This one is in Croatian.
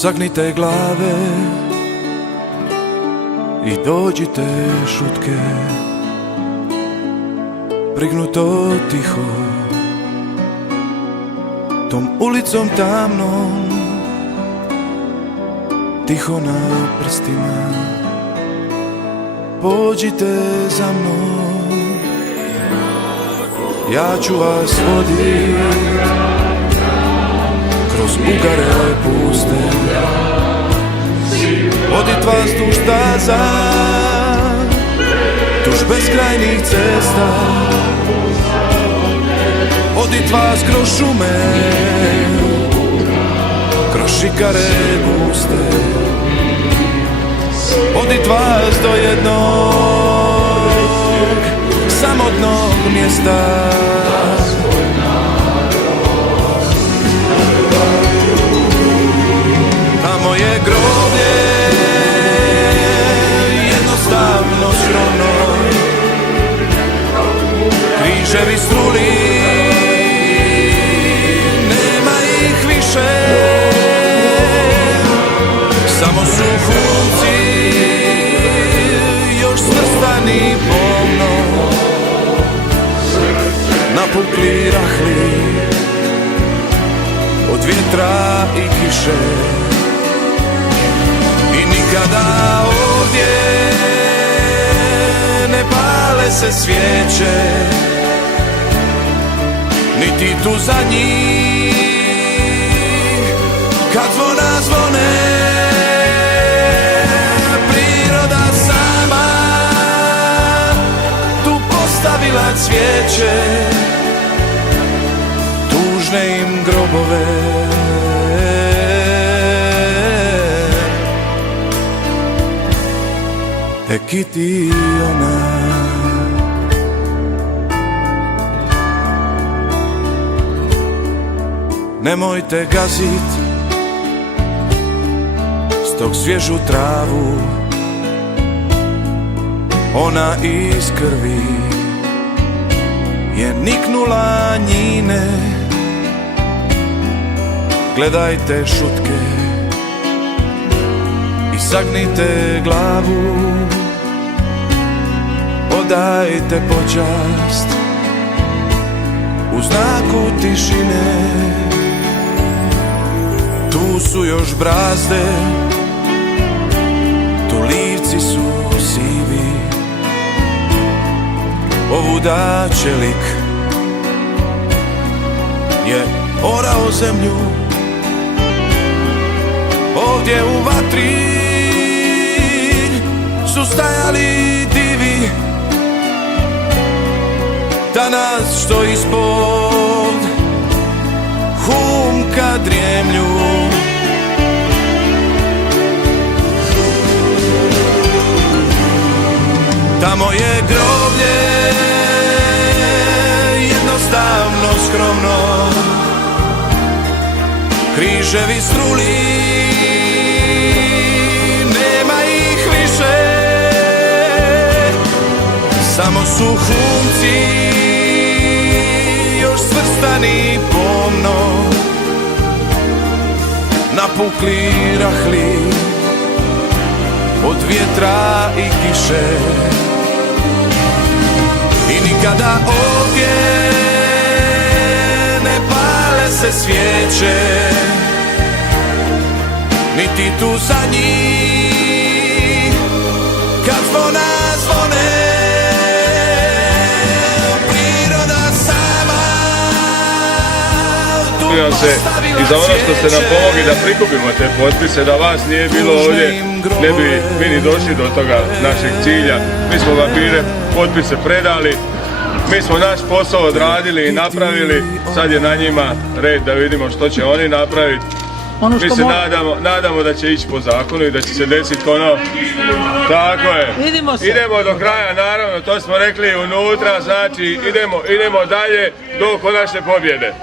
Sagnite glave i dođite šutke, prignuto tiho tom ulicom tamnom, tiho na prstima. Pođite za mnom, ja ću vas vodit kroz ugare puste, vodit vas duž staza, duž beskrajnih cesta, vodit vas kroz šume, kroz šikare puste, vodit vas do jednog samotnog mjesta. Tamo je groblje, jednostavno skromno, križevi struli, nema ih više, samo su humci još svrstani pomno, napukli rahli od vjetra i kiše. I nikada ovdje ne pale se svijeće, niti tu za njih kad zvona zvone. Priroda sama tu postavila cvijeće, tužne im grobove. Tek i ti ona, nemojte gazit s tog svježu travu, ona iz krvi je niknula njine. Gledajte šutke i sagnite glavu, odajte počast u znaku tišine. Tu su još brazde, tu livci su sivi, ovuda čelik je orao zemlju. Ovdje u vatri su stajali divi, danas što ispod humka drijemlju. Tamo je groblje, jednostavno skromno, križevi struli, nema ih više, samo su humci još svrstani pomno, napukli rahli od vjetra i kiše. I nikada ovdje ne pale se svijeće, niti tu za njih kad zvona zvone. Priroda sama tu postavila i za ono što ste nam pomogli da prikupimo te potpise, da vas nije bilo ovdje, ne bi mi ni došli do toga našeg cilja. Mi smo papire, potpise predali, mi smo naš posao odradili i napravili, sad je na njima red da vidimo što će oni napraviti. Mi se nadamo da će ići po zakonu i da će se desiti ono, tako je. Idemo do kraja, naravno, to smo rekli unutra, znači idemo dalje do konačne pobjede.